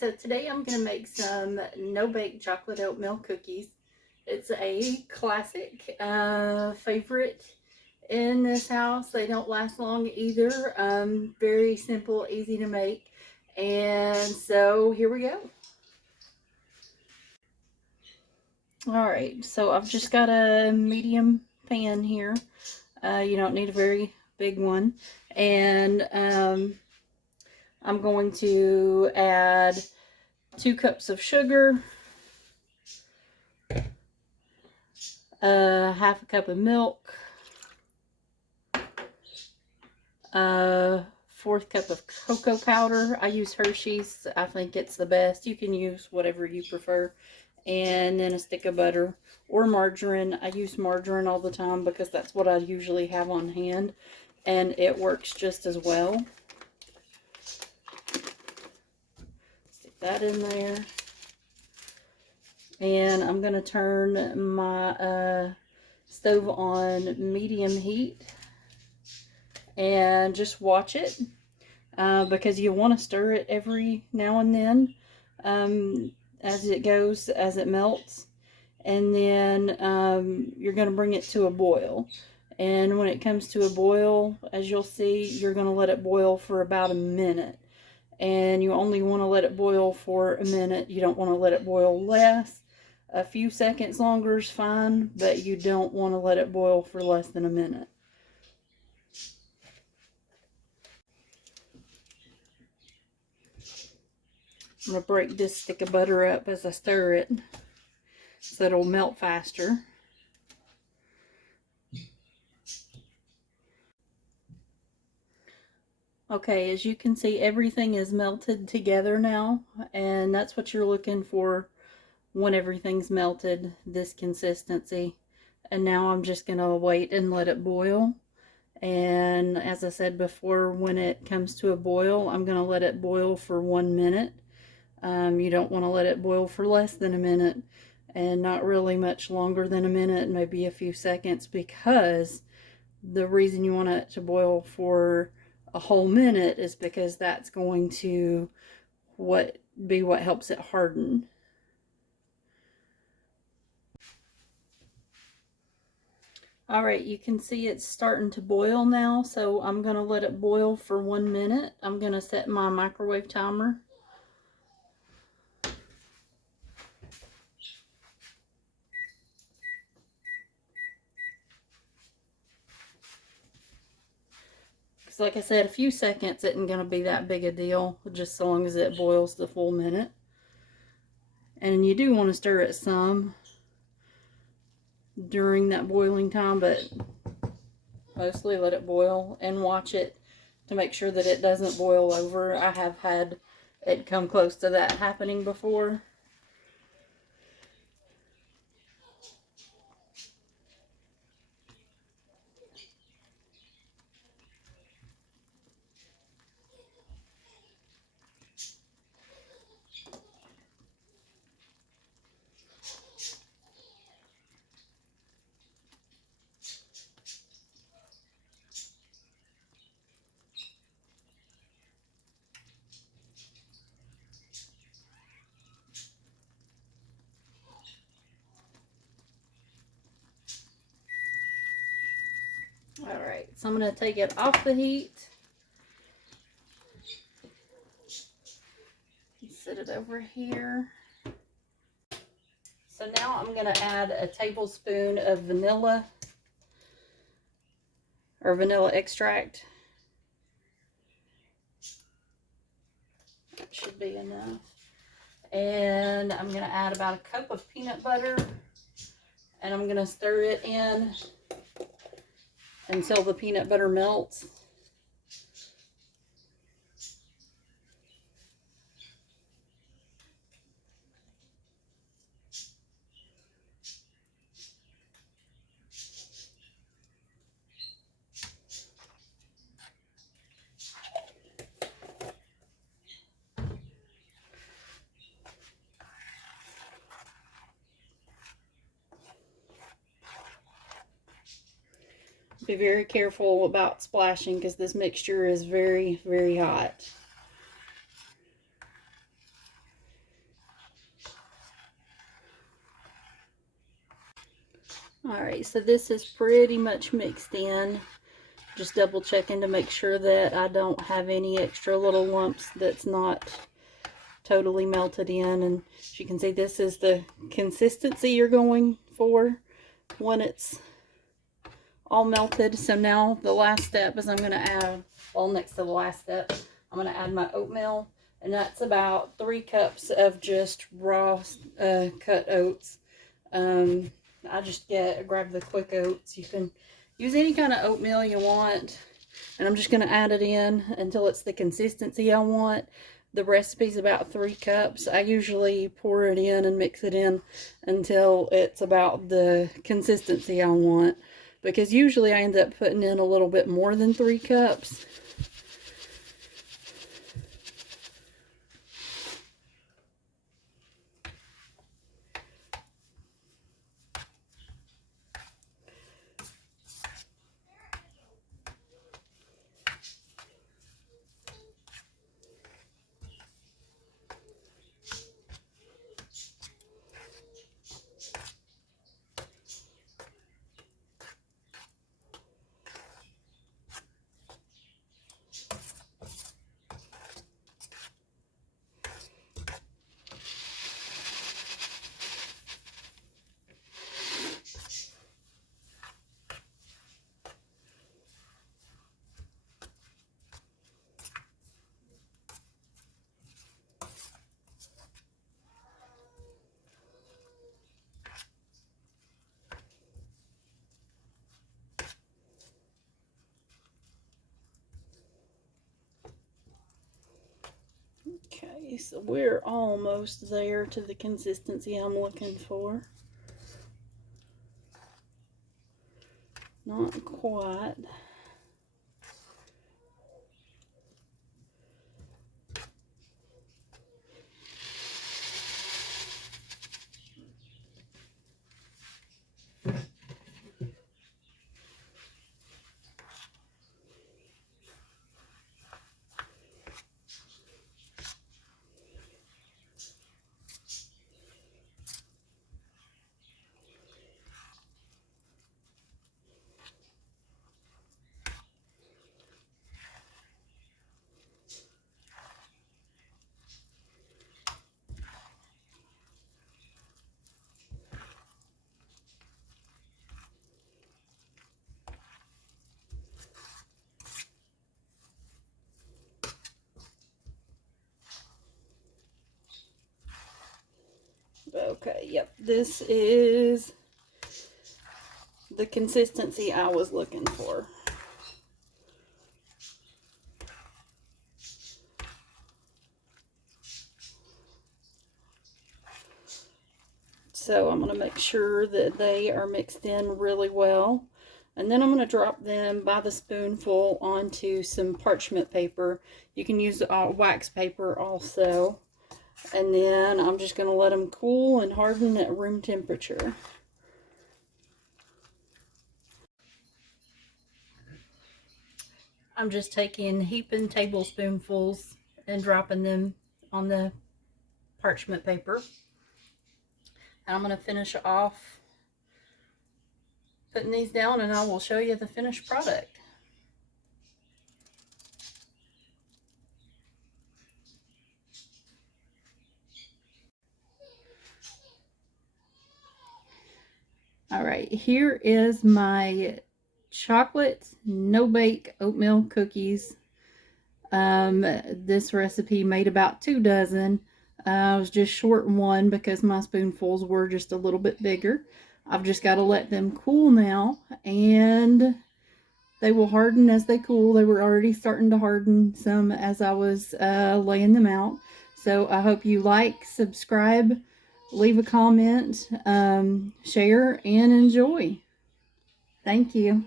So today I'm going to make some no-bake chocolate oatmeal cookies. It's a classic favorite in this house. They don't last long either. Very simple, easy to make. And so here we go. Alright, so I've just got a medium pan here. You don't need a very big one. And I'm going to add 2 cups of sugar, half a cup of milk, a 1/4 cup of cocoa powder. I use Hershey's. I think it's the best. You can use whatever you prefer. And then a stick of butter or margarine. I use margarine all the time because that's what I usually have on hand, and it works just as well. Stick that in there. And I'm going to turn my stove on medium heat and just watch it because you want to stir it every now and then as it melts. And then you're going to bring it to a boil. And when it comes to a boil, as you'll see, you're going to let it boil for about a minute. And you only want to let it boil for a minute. You don't want to let it boil less. A few seconds longer is fine, but you don't want to let it boil for less than a minute. I'm going to break this stick of butter up as I stir it so it'll melt faster. Okay, as you can see, everything is melted together now, and that's what you're looking for when everything's melted, this consistency. And now I'm just going to wait and let it boil. And as I said before, when it comes to a boil, I'm going to let it boil for 1 minute. You don't want to let it boil for less than a minute, and not really much longer than a minute, maybe a few seconds, because the reason you want it to boil for a whole minute is because that's going to be what helps it harden. Alright, you can see it's starting to boil now, so I'm going to let it boil for 1 minute. I'm going to set my microwave timer. Because like I said, a few seconds isn't going to be that big a deal, just so long as it boils the full minute. And you do want to stir it some during that boiling time, but mostly let it boil and watch it to make sure that it doesn't boil over. I have had it come close to that happening before. Alright, so I'm going to take it off the heat. Set it over here. So now I'm going to add a tablespoon of vanilla extract. That should be enough. And I'm going to add about a cup of peanut butter. And I'm going to stir it in until the peanut butter melts. Be very careful about splashing because this mixture is very, very hot. Alright, so this is pretty much mixed in. Just double checking to make sure that I don't have any extra little lumps that's not totally melted in. And as you can see, this is the consistency you're going for when it's all melted. So now the last step is I'm going to add, well, next to the last step, I'm going to add my oatmeal. And that's about 3 cups of just raw cut oats. I just grab the quick oats. You can use any kind of oatmeal you want. And I'm just going to add it in until it's the consistency I want. The recipe's about 3 cups. I usually pour it in and mix it in until it's about the consistency I want. Because usually I end up putting in a little bit more than 3 cups. Okay, so we're almost there to the consistency I'm looking for. Not quite. Okay, yep, this is the consistency I was looking for. So I'm going to make sure that they are mixed in really well. And then I'm going to drop them by the spoonful onto some parchment paper. You can use wax paper also. And then I'm just going to let them cool and harden at room temperature. I'm just taking heaping tablespoonfuls and dropping them on the parchment paper. And I'm going to finish off putting these down, and I will show you the finished product. All right, here is my chocolate no-bake oatmeal cookies. This recipe made about 2 dozen. I was just short 1 because my spoonfuls were just a little bit bigger. I've just got to let them cool now, and they will harden as they cool. They were already starting to harden some as I was laying them out. So I hope you like, subscribe, leave a comment, share, and enjoy. Thank you.